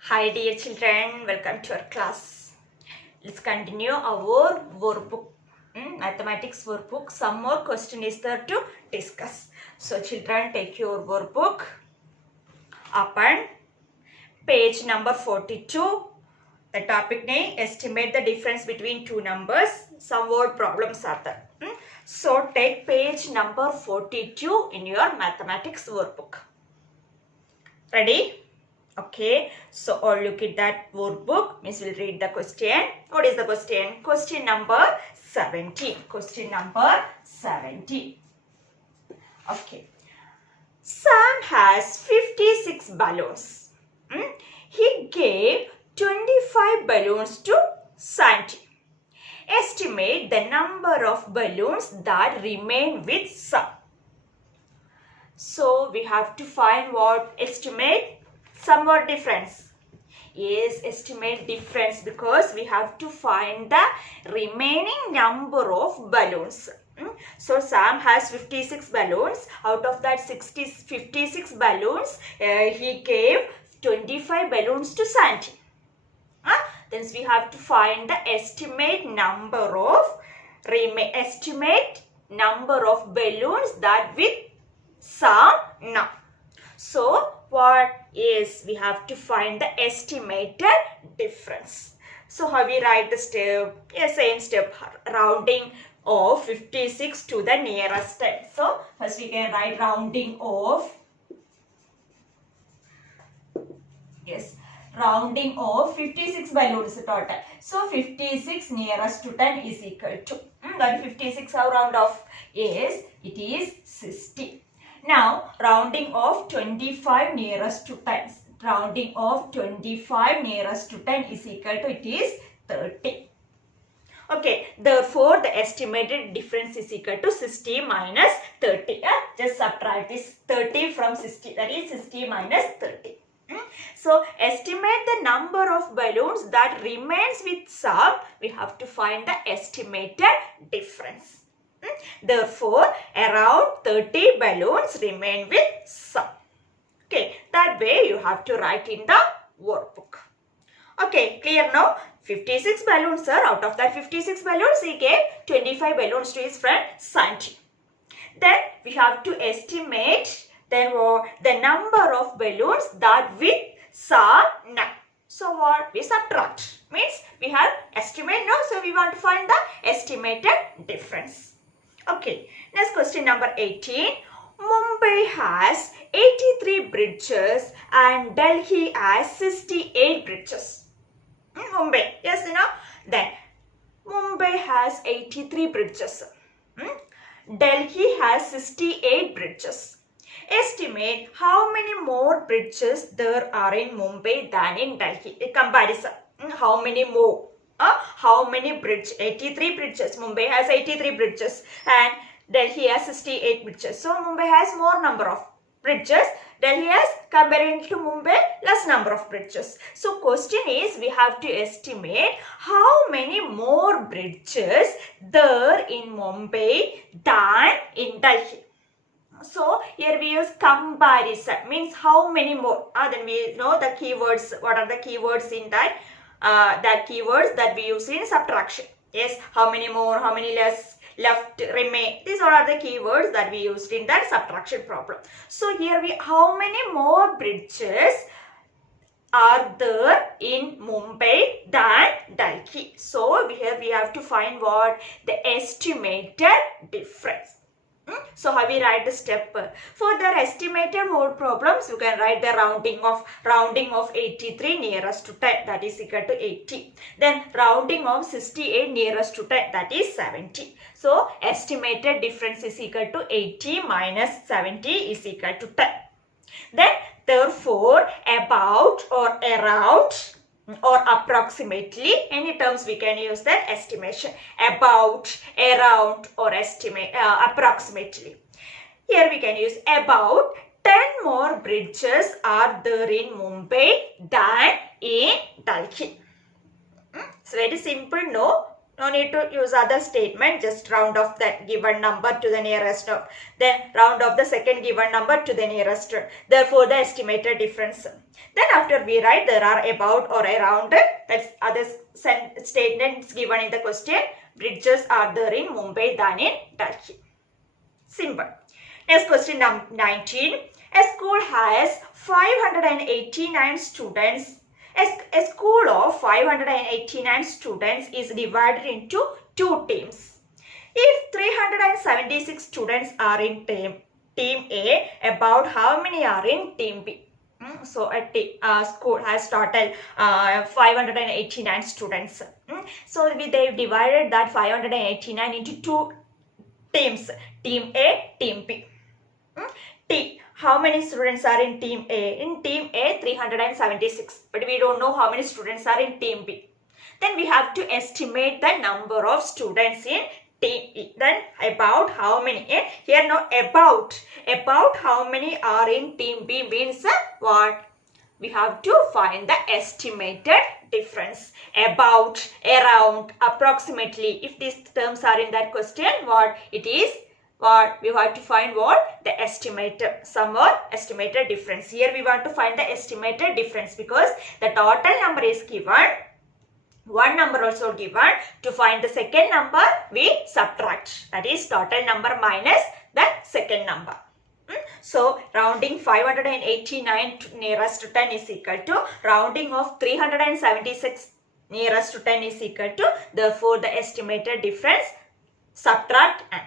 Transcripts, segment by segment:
Hi dear children, welcome to our class. Let's continue our workbook, mathematics workbook. Some more question is there to discuss. So children, take your workbook, open page number 42. The topic name, estimate the difference between two numbers. Some word problems are there. So take page number 42 in your mathematics workbook. Ready? Okay, so all look at that workbook. Miss will read the question. What is the question? Question number 17. Question number 17. Okay. Sam has 56 balloons. He gave 25 balloons to Santi. Estimate the number of balloons that remain with Sam. So we have to find what? Estimate somewhat difference. Yes, estimate difference because we have to find the remaining number of balloons. So Sam has 56 balloons. Out of that 56 balloons, he gave 25 balloons to Santi. Then we have to find the estimate number of balloons that with Sam now. So what is, we have to find the estimated difference. So how we write the step? Yes, same step, rounding of 56 to the nearest 10. So first we can write rounding of, yes, rounding of 56 balloons total. So 56 nearest to 10 is equal to, that 56 how round off? Yes, it is 60. Now, rounding of 25 nearest to 10. Rounding of 25 nearest to 10 is equal to, it is 30. Okay, therefore, the estimated difference is equal to 60 minus 30. Just subtract this 30 from 60. That is 60 minus 30. So, estimate the number of balloons that remains with Sam. We have to find the estimated difference. Therefore, around 30 balloons remain with Sam. Okay, that way you have to write in the workbook. Okay, clear now? 56 balloons, sir. Out of that 56 balloons, he gave 25 balloons to his friend Santi. Then we have to estimate the number of balloons that with Sam now. So what? We subtract. Means we have estimate now. So we want to find the estimated difference. Okay, next question number 18. Mumbai has 83 bridges and Delhi has 68 bridges. Mumbai, yes, Then Mumbai has 83 bridges. Delhi has 68 bridges. Estimate how many more bridges there are in Mumbai than in Delhi. A comparison. How many more? How many bridges? 83 bridges. Mumbai has 83 bridges and Delhi has 68 bridges. So Mumbai has more number of bridges. Delhi has, comparing to Mumbai, less number of bridges. So question is, we have to estimate how many more bridges there in Mumbai than in Delhi. So here we use comparison, means how many more. Then we know the keywords. What are the keywords in that? The keywords that we use in subtraction. Yes, how many more, how many less, left, remain. These are the keywords that we used in that subtraction problem. So here how many more bridges are there in Mumbai than Delhi? So here we have to find what? The estimated difference. So how we write the step? For the estimated word problems, you can write the rounding of 83 nearest to 10, that is equal to 80. Then rounding of 68 nearest to 10, that is 70. So estimated difference is equal to 80 minus 70 is equal to 10. Then therefore about or around or approximately, any terms we can use that estimation. About, around or estimate, approximately. Here we can use about 10 more bridges are there in Mumbai than in Delhi. It's very simple, no? No need to use other statement, just round off that given number to the nearest term. Then round off the second given number to the nearest term. Therefore, the estimated difference. Then after we write there are about or around, that's other statements given in the question. Bridges are there in Mumbai than in Delhi. Simple. Next question number 19. A school has 589 students. A school of 589 students is divided into two teams. If 376 students are in team A, about how many are in team B? So a school has total 589 students. So they divided that 589 into two teams, team A, team B. How many students are in team A? In team A, 376. But we don't know how many students are in team B. Then we have to estimate the number of students in team E. Then about how many? Here no about. About how many are in team B means what? We have to find the estimated difference. About, around, approximately. If these terms are in that question, what it is? What we have to find what? The estimated sum or estimated difference. Here we want to find the estimated difference because the total number is given. One number also given. To find the second number, we subtract. That is total number minus the second number. So, rounding 589 to nearest to 10 is equal to rounding of 376 nearest to 10 is equal to, therefore, the estimated difference subtract n.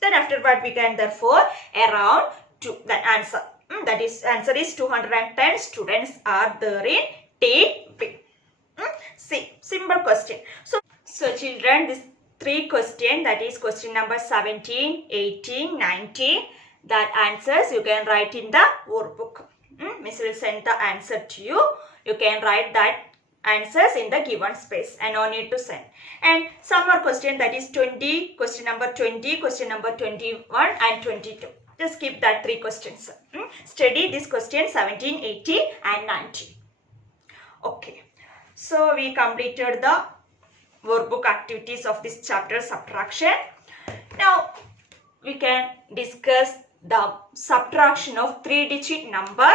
Then afterward we can therefore around to the answer. That is answer is 210 students are there in team B. See, simple question. So children, this three question, that is question number 17, 18, 19. That answers you can write in the workbook. Miss will send the answer to you. You can write that answers in the given space and no need to send. And some more question, that is 20, question number 20, question number 21 and 22. Just keep that three questions. Study this question 17, 18 and 19. Okay. So we completed the workbook activities of this chapter subtraction. Now we can discuss the subtraction of 3-digit number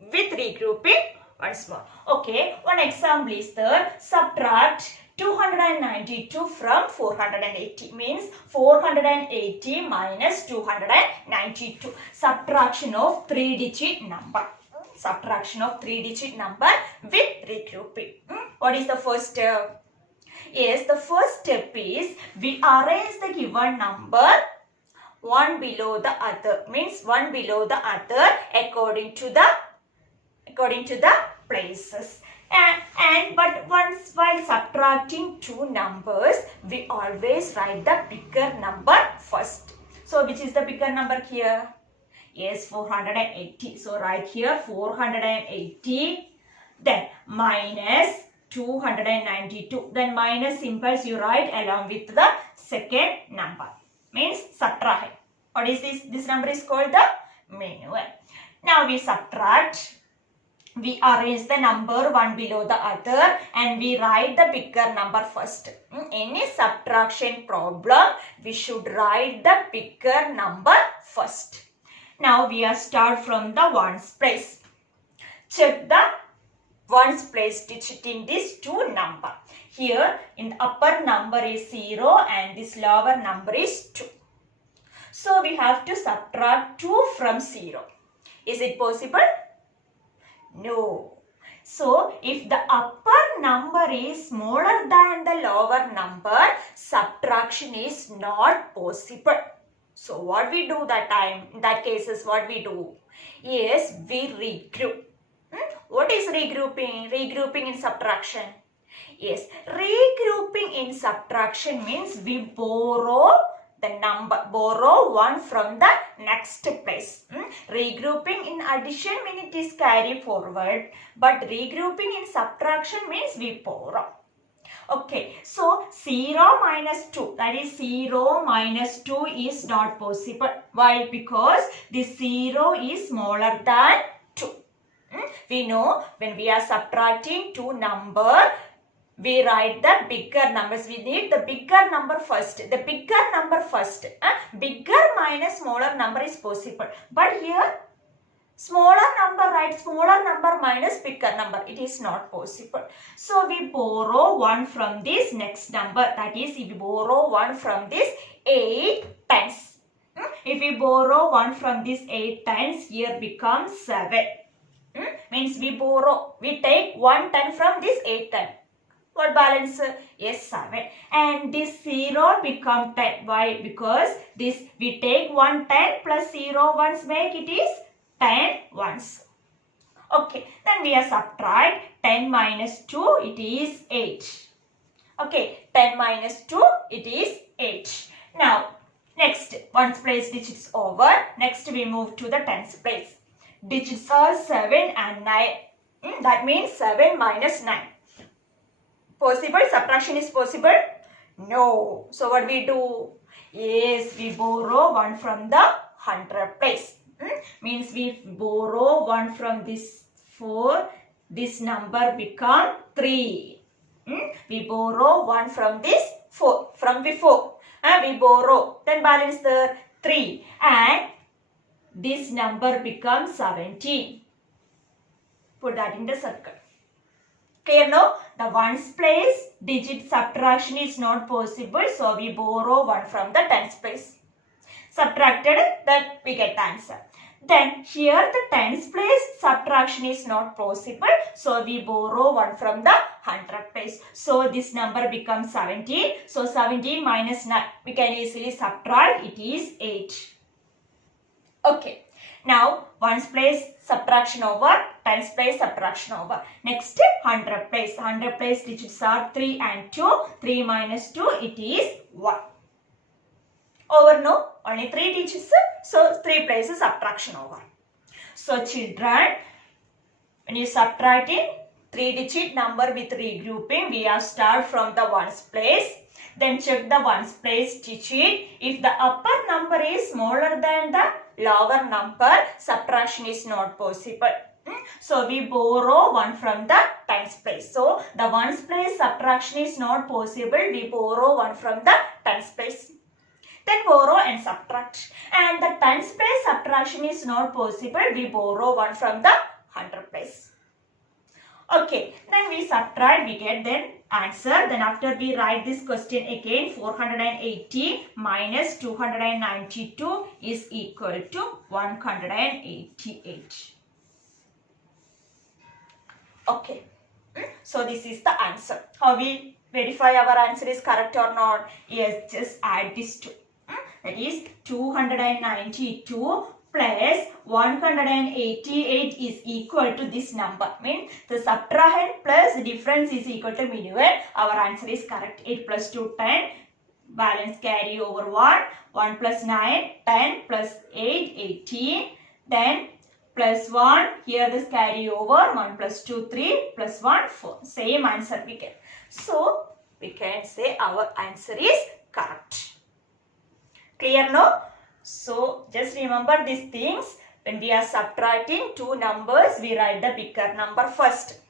with regrouping once more. Okay, one example is there. Subtract 292 from 480 means 480 minus 292. Subtraction of 3-digit number. Subtraction of 3-digit number with regrouping. What is the first step? Yes, the first step is we arrange the given number one below the other, means one below the other according to the places. But once while subtracting two numbers, we always write the bigger number first. So which is the bigger number here? Yes, 480. So write here 480. Then minus 292. Then minus symbols you write along with the second number. Means subtract. What is this? This number is called the manual. Now we subtract. We arrange the number one below the other and we write the bigger number first. Any subtraction problem, we should write the bigger number first. Now we are start from the ones place. Check the ones place digit in these two number. Here in the upper number is 0 and this lower number is 2. So we have to subtract 2 from 0. Is it possible? No. So if the upper number is smaller than the lower number, subtraction is not possible. So what we do that time? In that case is what we do? Yes, we regroup. What is regrouping? Regrouping in subtraction. Yes, regrouping in subtraction means we borrow the number, borrow one from the next place. Regrouping in addition means it is carry forward, but regrouping in subtraction means we borrow. Okay, so 0 minus 2, that is 0 minus 2 is not possible. Why? Because this 0 is smaller than 2. We know when we are subtracting two numbers, we write the bigger numbers. We need the bigger number first. The bigger number first. Bigger minus smaller number is possible. But here, smaller number, right? Smaller number minus bigger number. It is not possible. So, we borrow 1 from this next number. That is, if we borrow 1 from this 8 tens. If we borrow 1 from this 8 tens, here becomes 7. Means we take 1 10 from this 8 10. What balance? Yes, 7. And this 0 become 10. Why? Because this we take 1 10 plus 0 ones make it is 10 ones. Okay. Then we are subtract 10 minus 2. It is 8. Okay. 10 minus 2. It is 8. Now, next ones place digits over. Next we move to the tens place. Digits are 7 and 9. That means 7 minus 9. Possible? Subtraction is possible? No. So what we do? Yes, we borrow 1 from the 100 place. Means we borrow 1 from this 4. This number become 3. We borrow 1 from this 4. From before. We borrow. Then balance the 3. And this number becomes 17. Put that in the circle. Clear now? The ones place digit subtraction is not possible. So, we borrow 1 from the tens place. Subtracted, then we get the answer. Then, here the tens place subtraction is not possible. So, we borrow 1 from the 100 place. So, this number becomes 17. So, 17 minus 9. We can easily subtract. It is 8. Okay. Now, ones place subtraction over, tens place subtraction over. Next, 100 place. 100 place digits are 3 and 2. 3 minus 2, it is 1. Over no, only 3 digits. So, 3 places subtraction over. So, children, when you subtracting 3-digit number with regrouping, we are start from the ones place. Then check the ones place digit. If the upper number is smaller than the lower number, subtraction is not possible. So, we borrow 1 from the tens place. So, the ones place subtraction is not possible. We borrow 1 from the tens place. Then borrow and subtract. And the tens place subtraction is not possible. We borrow 1 from the 100 place. Okay, then we subtract, we get then answer. Then after we write this question again, 480 minus 292 is equal to 188. Okay, so this is the answer. How we verify our answer is correct or not? Yes, just add this two. That is 292 plus 188 is equal to this number. Means the subtrahend plus difference is equal to minimum. Our answer is correct. 8 plus 2, 10. Balance carry over 1. 1 plus 9, 10 plus 8, 18. Then plus 1. Here this carry over. 1 plus 2, 3. Plus 1, 4. Same answer we get. So, we can say our answer is correct. Clear now? So, just remember these things. When we are subtracting two numbers, we write the bigger number first.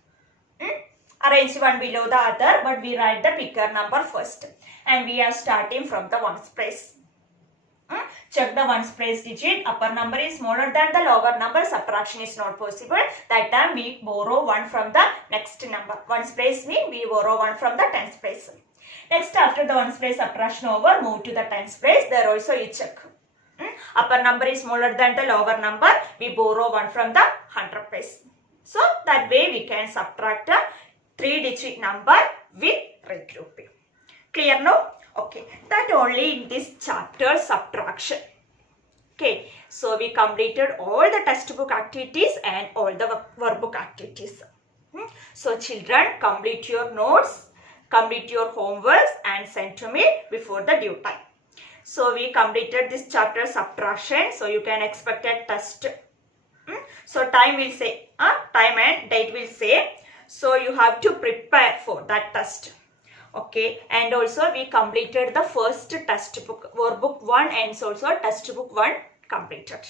Arrange one below the other, but we write the bigger number first. And we are starting from the ones place. Check the ones place digit. Upper number is smaller than the lower number. Subtraction is not possible. That time we borrow 1 from the next number. Ones place means we borrow 1 from the tens place. Next, after the ones place subtraction over, move to the tens place. There also you check. Upper number is smaller than the lower number. We borrow 1 from the 100 place. So, that way we can subtract a 3-digit number with regrouping. Clear now? Okay. That only in this chapter subtraction. Okay. So, we completed all the textbook activities and all the workbook activities. So, children, complete your notes, complete your homeworks and send to me before the due time. So, we completed this chapter subtraction. So, you can expect a test. So, time will say, time and date will say. So, you have to prepare for that test. Okay. And also, we completed the first textbook, workbook 1 and also textbook 1 completed.